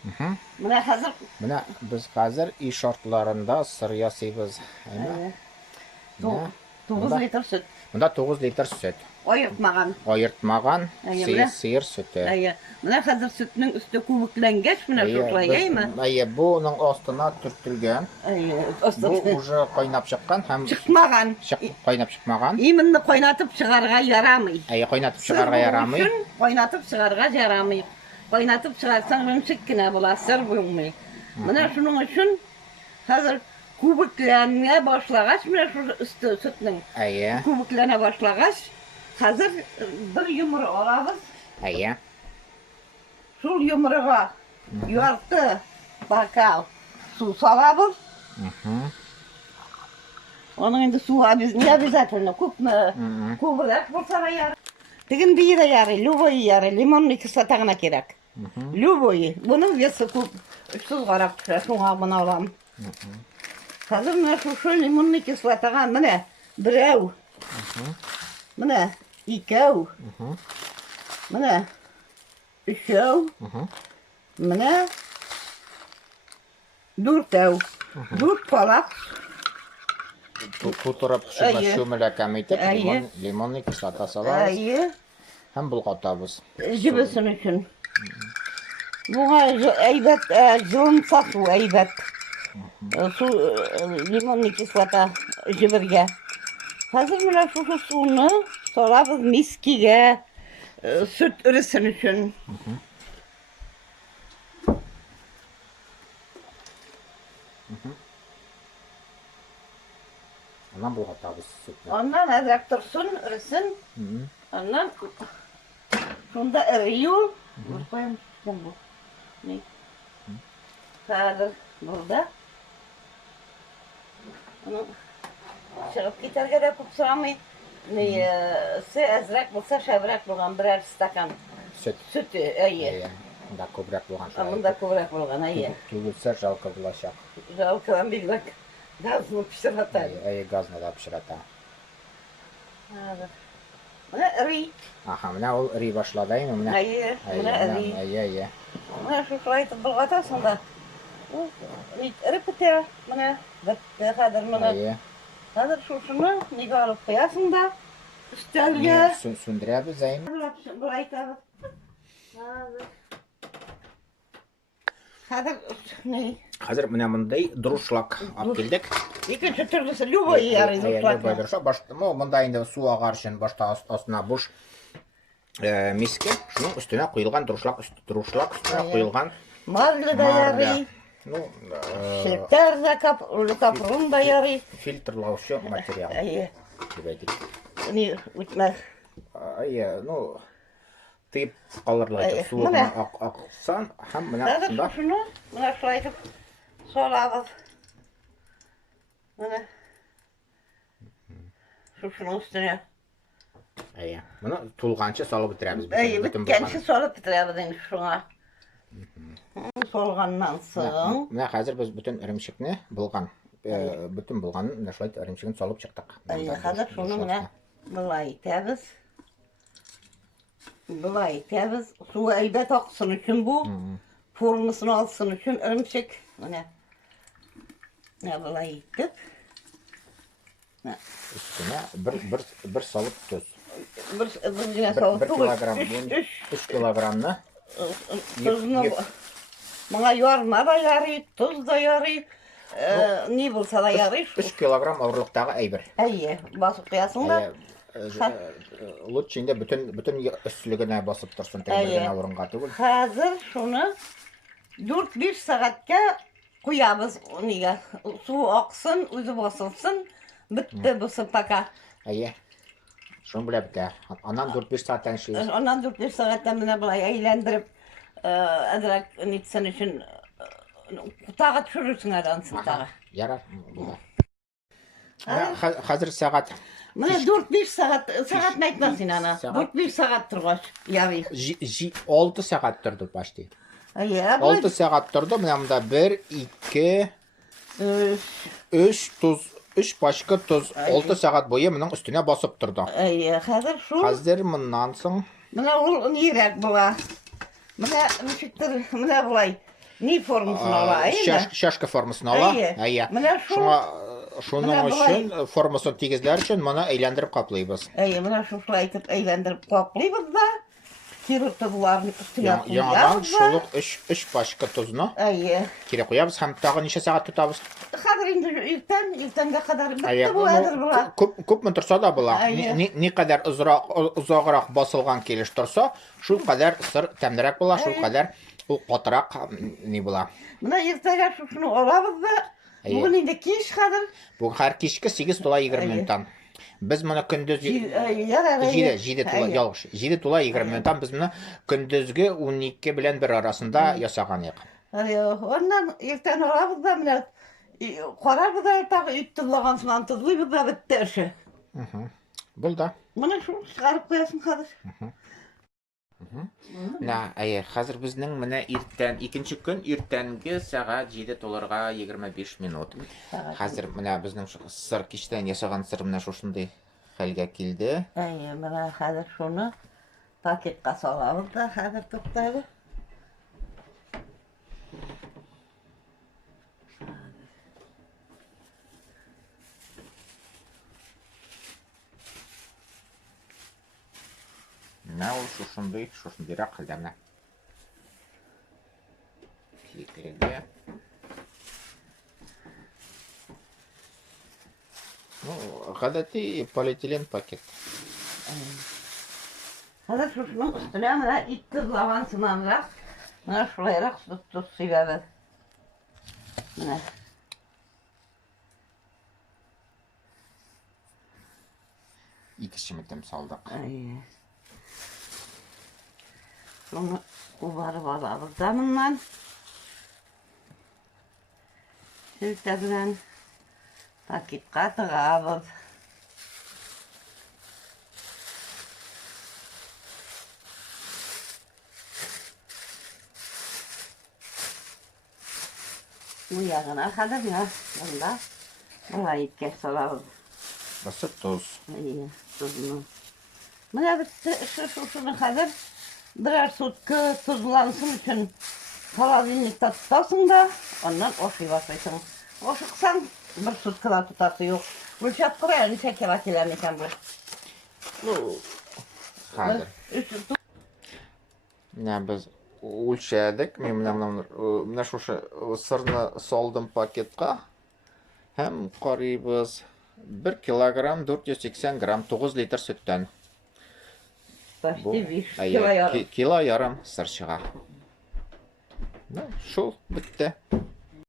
Менә хәзер Менә без хәзер үй шартларында сыр ясыйбыз. Әйме? 9 литр сөт. Монда 9 литр сөт. Аертмаган. Аертмаган Әйе, сыер сөте. Әйе. Менә хәзер сөтнең үсте күбекләнгәч, менә шулай, әйме? Әйе, буның астына төртелгән. Әйе, Бу уже кайнап чыккан һәм чыкмаган. Кайнап чыкмаган. Именно кайнатып чыгарга ярамый. Әйе, кайнатып чыгарга ярамый. Кайнатып чыгарга ярамый. Кайнатып чыгарсаң ремсек кенә була, сыр булмый. Менә шуның өчен хәзер күбекләнә башлагач, менә шу өсте сөтнең Әйе. күбекләнә башлагач, хәзер бер йомыр алабыз. Әйе. Шул йомырга ярты бокал су салабыз. Оның инде суга без не обязательно күпме, күбрәк булса да ярый. Теген бие ярый, любой ярый, лимонный кислота гына кирәк. Любой. Буның весы күп. 300 гарап төшә, шуңа гына алам. Хәзер менә шушы лимонный кислотага менә берәү. Менә икәү. Менә өчәү. Менә дүртәү. Дүрт палак. Тутырып шөмеләкәм итеп лимонный кислота салабыз. Әйе. Һәм булгатабыз. Җибесен өчен. Буга әйбәт, җылын сату әйбәт. Су лимонный кислота җибергә. Хәзер менә шушы суны салабыз мискигә, сөт үресен өчен. Аннан булгатабыз сөтне. Аннан әзрәк торсын, үресен. Аннан шунда өрию. Куям бу. Ни? Хәзер булды. Аны чыгып китәргә дә күп сорамый. Әзрәк булса, шәбрәк булган берәр стакан сөт, әйе. Монда күбрәк булган шулай. Монда күбрәк булган, әйе. Түгелсә жалко булачак. Жалко, бигрәк газны пешерәтә. Әйе, газны да пешерәтә. Менә ри. Аха, менә ул ри башлады инде, менә. Әйе, менә ри. Әйе. Менә шулай итеп булгатасың да. Репетер, менә бетте хәзер менә. Әйе. Хәзер шушыны нигә алып куясың да, өстәлгә. Сүндерәбез әйме. Болай итәбез. Хәзер ни? Хәзер менә мондай друшлак алып килдек. Икенче төрлесе любой ярый друшлак. Башта монда инде су агар өчен башта астына буш миске, шуның өстенә куелган друшлак өстенә куелган марлы да ярый. Шектер да капрун да ярый. Фильтрлаучы материал. Әйе. Дибәйтик. Ни үтмәс. Әйе, тип калырлык суны аксан һәм менә шунда. Шуны менә шулай итеп салабыз. Менә. Шушының өстенә. Әйе. Моны тулганчы салып бетерәбез. Әйе, биткәнче салып бетерәбез инде шуңа. Солганнан соң. Менә хәзер без бүтән иремчекне булган. Бүтән булганын менә шулай иремчекне салып чыктык. Әйе, хәзер шуны менә булай итәбез. Булай итәбез. Су әйбәт аксын өчен бу. Формасын алсын өчен иремчек. Менә. Менә булай итеп. Üstüne bir salıp tuz. Bir gene salıp tuz. 3 kilogramını. Tuzunu bana yorma da yarı, tuz da yarı. Ne bulsa da yarı. 3 kilogram ağırlıktağı әйбер. Әйе, басып қоясың да. Лучше инде bütün üstlüğüne basıp тұрсын тегерден орынға түгел. Хәзер шуны 4-5 сәгатькә куябыз нигә. Су аксын, үзе басылсын. Бітті бұсы пока. Әйе. Шуны біле бітті. Анан 4-5 сағаттан işleyiz. Ondan 4-5 сағаттан менә бұлай әйләндіріп, әдірәк нетсен үшін тағы түшірірсің әдансың тағы. Ярар. Хәзер сағат. Менә 4-5 сағат мәйтмәсін ана. 4-5 сағат тұрғаш, яғи. 6 сағат тұрды почти. Әйе, 6 сағат тұрды. Менә мұнда 1, 2, 3 туз. 3 пачка туз 6 сағат бойы мұның үстіне басып тұрды. Әйе, хәзер шу. Хәзер мұннан соң. Менә ул нирәк була. Менә ничектер, менә булай. Ни формасын ала, Шашка формасын ала. Әйе. Менә шул. Шуның Менә өчен формасын тигезләр өчен моны әйләндереп каплыйбыз. Әйе, менә шушылай итеп әйләндереп каплыйбыз да, кире тозларны үстенә Яңадан куябыз. шул ук 3 пачка тузны Әйе. кире куябыз һәм тагы ничә сәгать тотабыз? Хәзер инде иртәнгә кадәр бетте бу әзер була. Күпме торса да була. Ни кадәр узаграк басылган килеш торса, шул кадәр сыр тәмлерәк була, шул кадәр ул катырак ни була. Менә иртәгә шушыны алабыз да, бүген инде кич хәзер. Бүген һәр кичке 8:20 минуттан. Без моны көндез 7 тула 20 минуттан без моны көндезге 12 белән 1 арасында ясаган идек. Оннан иртән алабыз да менә карарбыз да тагы ит тызлаган сыман тызлыйбыз да бетте эше. Булды. Менә шул чыгарып куясың хәзер. Хәзер безнең менә иртән икенче көн иртәнге сәгать 7 туларга 25 минут. Хәзер менә безнең сыр кичтән ясаган сыр менә шушындый хәлгә килде. Әйе, менә хәзер шуны пакетка салабыз да, хәзер туктайлы. Менә ул шушындыйрак хәлдә менә. Кикрегә. Гадәти полиэтилен пакет. Хәзер шушының өстенә менә ит тызлаган сыманрак, менә шулайрак туз сибәбез. Менә. Ике чимитем салдык. Әйе. Шуны кубарып алабыз да моннан. Шелтә белән пакетка тыгабыз. Bu ягына хәзер менә монда болай иткә салабыз. Басы туз. Әйе, тузны. Менә бетте шушыны хәзер берәр сутка тузлансын өчен холодильникта тотасың да, аннан ашый башлыйсың. Ашыксаң, бер суткада тотасы юк. Үлчәп кара, ничә кило килә микән бу? Хәзер. Менә без үлчәдек. Мен менә шушы сырны салдым пакетка. Һәм карыйбыз 1 килограмм 480 грамм 9 литр сөттән. Почти 5 кило ярым. Кило ярым сыр чыга. Шул бетте.